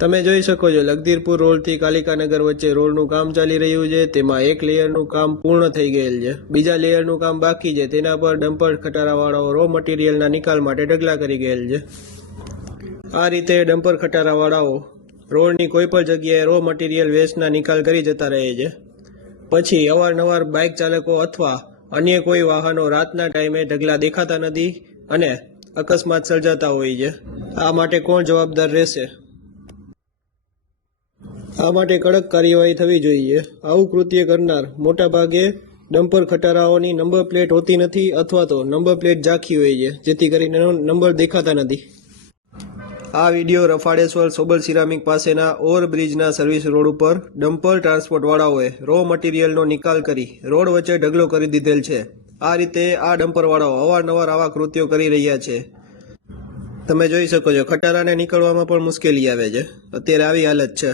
તમે જોઈ શકો છો લખધીરપુર રોડથી કાલિકાનગર વચ્ચે રોડનું કામ ચાલી રહ્યું છે। તેમાં એક લેયરનું કામ પૂર્ણ થઈ ગયેલ છે, બીજા લેયરનું કામ બાકી છે। તેના પર ડમ્પર ખટારાવાળાઓ રો મટીરિયલના નિકાલ માટે ઢગલા કરી ગયેલ છે। આ રીતે ડમ્પર ખટારાવાળાઓ રોડની કોઈ પણ જગ્યાએ રો મટીરિયલ વેસ્ટના નિકાલ કરી જતા રહે છે। પછી અવારનવાર બાઇક ચાલકો અથવા અન્ય કોઈ વાહનો રાતના ટાઈમે ઢગલા દેખાતા નથી અને અકસ્માત સર્જાતા હોય છે। આ માટે કોણ જવાબદાર રહેશે? આ માટે કડક કાર્યવાહી થવી જોઈએ। આવું કૃત્ય કરનાર મોટાભાગે ડમ્પર ખટારાઓની નંબર પ્લેટ હોતી નથી અથવા તો નંબર પ્લેટ ઝાંખી હોય છે, જેથી કરીને નંબર દેખાતા નથી। આ વિડીયો રફાળેશ્વર સોબલ સિરામિક પાસેના ઓવરબ્રિજના સર્વિસ રોડ ઉપર ડમ્પર ટ્રાન્સપોર્ટવાળાઓએ રો મટીરિયલનો નિકાલ કરી રોડ વચ્ચે ઢગલો કરી દીધેલ છે। આ રીતે આ ડમ્પરવાળાઓ અવારનવાર આવા કૃત્યો કરી રહ્યા છે। તમે જોઈ શકો છો ખટારાને નીકળવામાં પણ મુશ્કેલી આવે છે। અત્યારે આવી હાલત છે।